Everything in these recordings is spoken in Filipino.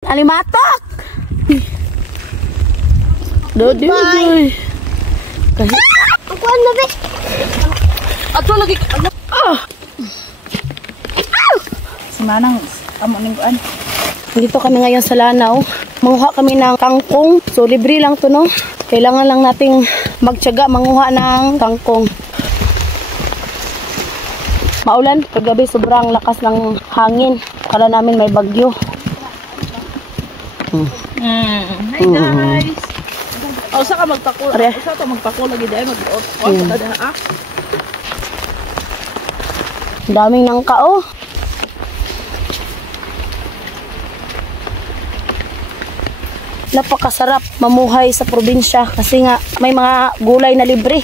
Alimatok! Dodi, kahit ako ano be? ato lagi Si Manang, amo ning kuan. Dito kami ngayon sa Lanao. Manguha kami ng kangkong. So libre lang to, no? Kailangan lang nating magtiyaga manguha ng kangkong. Maulan, kagabi sobrang lakas ng hangin. Kala namin may bagyo. Hi guys. Usa ka magpako. Are. Usa ka magpako lagi dai mag-off. Ang daming nangka, oh. Napakasarap mamuhay sa probinsya kasi nga may mga gulay na libre.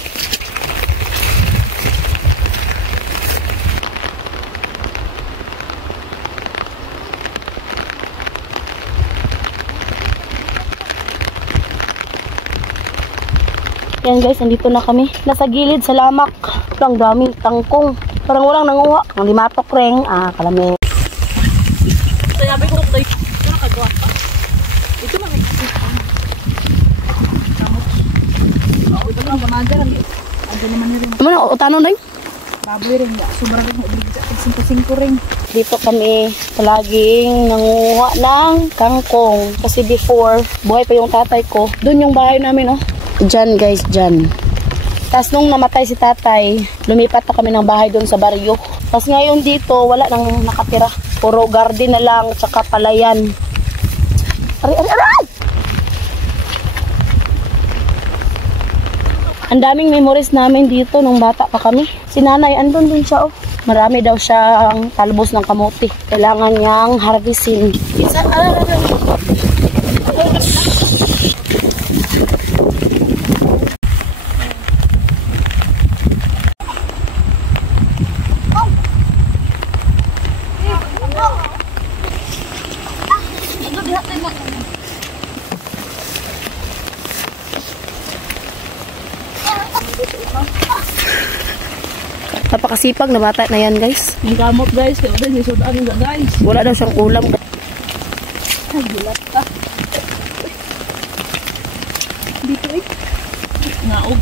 Yan guys, nandito na kami. Nasa gilid sa lamak. Ang daming tangkong. Parang walang nanguha. Ang limatok ring. Kalami. Sabi ko kay ito nakagawa pa. Ito na may. Ito lang ganander ang. Ano naman rin. Ano, utano rin? Baboy rin ya. Sobra rin mo 5 ring. Dito kami palaging nanguha ng kangkong. Kasi before, buhay pa yung tatay ko. Doon yung bahay namin, oh. Diyan guys, diyan. Tapos nung namatay si tatay, lumipat na kami ng bahay doon sa baryo. Tapos ngayon dito, wala nang nakatira. Puro garden na lang, tsaka palayan. Aray! Ang daming memories namin dito nung bata pa kami. Si nanay, andun din siya, oh. Marami daw siyang talbos ng kamote. Kailangan niyang harvestin. Napakasipag na bata na yan, guys. Ang gamot guys, kaya din sudan nga guys. Wala daw siyang ulam. Ay, gulat ka. Dito eh. Naog.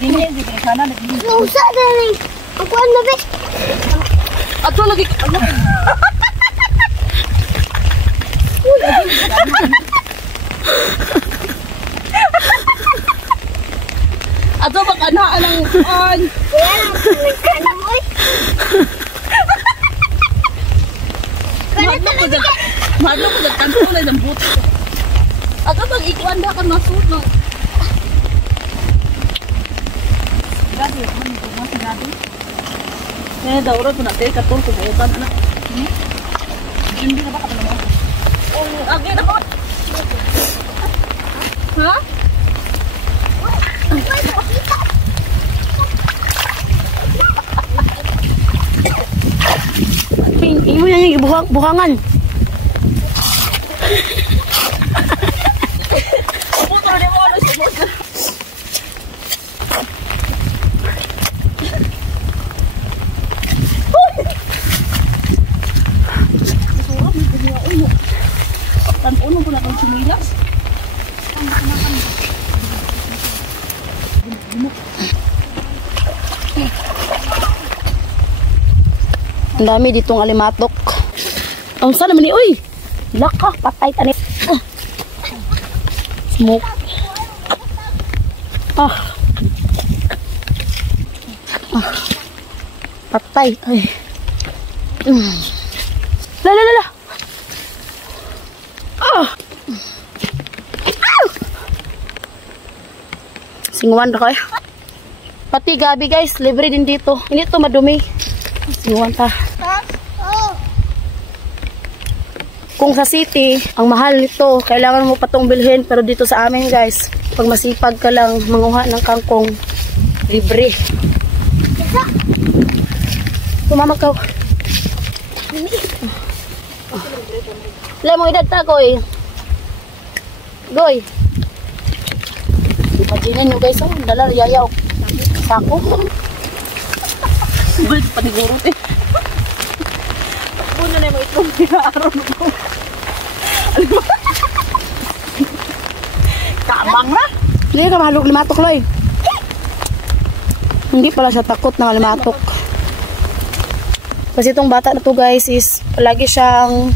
Dini, sana naging. Usa dali. Ako ano be? Ato lagi. Ano? Ato bak anaan ang kuan. Ano mo? Madlo ko kanto lay ng buti. Ato bag ikuan da kan masud no. Grabe, man ko mas grabe. Daw ra na tay katol ko bukan anak. Hindi na ba ka mo? Oh, agi na ko. Ha? Imo na yung buhangan. Tanpuno ko na itong similas. Ang dami ditong alimatok. Ang sana naman ni, uy! Laka, patay tani. Smoke. Patay. Ay. La. Singuan na kayo. Pati gabi guys, libre din dito. Hindi to madumi. Singuan pa. Kung sa city, ang mahal nito, kailangan mo pa itong bilhin. Pero dito sa amin guys, pag masipag ka lang manguha ng kangkong, libre. Tumamag ka. Wala mo edad ta, Goy. Goy. Imagine nyo guys, oh, dalar yayaw. sako. Good, panigurot eh. Puno na yung itlog niya, aron mo. Kamang na. Hindi ka mahalog limatok, Loy. Hindi pala siya takot na limatok. Kasi itong bata na to guys is palagi siyang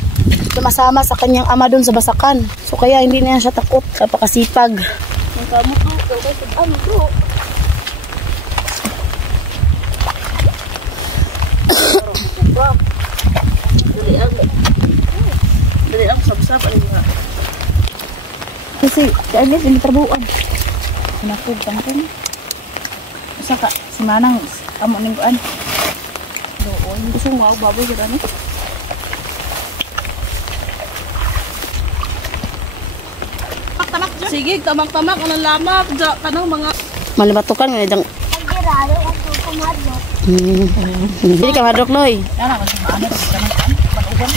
sumasama sa kanyang ama dun sa basakan. So kaya hindi na siya takot. Napakasipag. Ang kamo to. Ano to? Dali ang sabsab. Ano nga? Kasi dahil hindi tarbuan. Sinakod tangkong. Usa ka, si Manang, amo ning kuan. Doon, gusto mo ako baboy dira ni. Tamak. Sige, tamak-tamak anong lamak ja kanang mga Malimatukan nga dang. Agirado ako kumadlok. Hindi ka madok, Loy. ana kasi ano kanang panugan.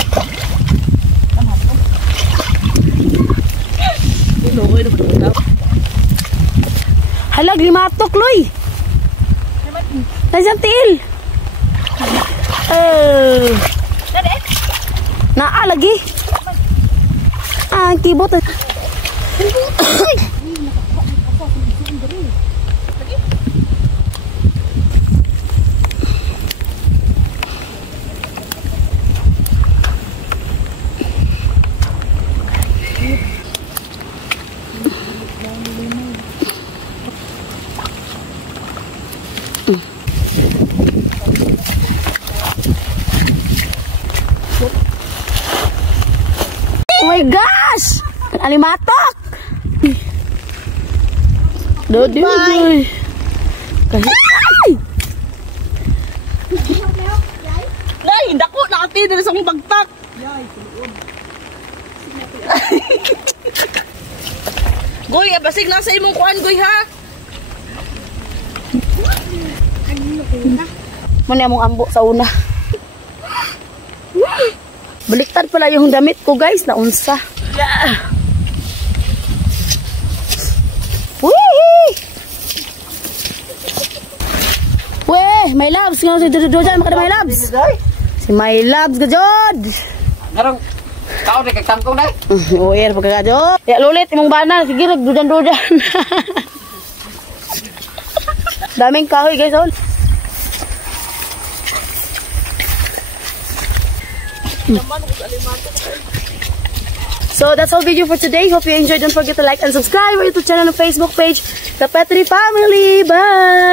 Luoy na ba? Halag limatok, Loy. Nandiyan tiil. Naa lagi. Ang kibot. Oh my gosh! Ang alimatok! Dodi, dodi. Ay! Nay, dako nakati diri sa akong bagtak. Goy, basig na sa imong kuan, Goy ha. Muna mong ambo sa una. Baliktad pala yung damit ko guys, naunsa. Yeah. Wee! Weh, my loves, sino si Jojo dyan, makada my loves. Si my loves gajod. Ngarang tao ni kagtangkong dai. Oyer pagkagajod. Ya lulit imong bana, sige nagdudan-dudan. Daming kahoy guys, oh. So that's all video for today. Hope you enjoyed. Don't forget to like and subscribe our YouTube channel and Facebook page, The Petri Family. Bye!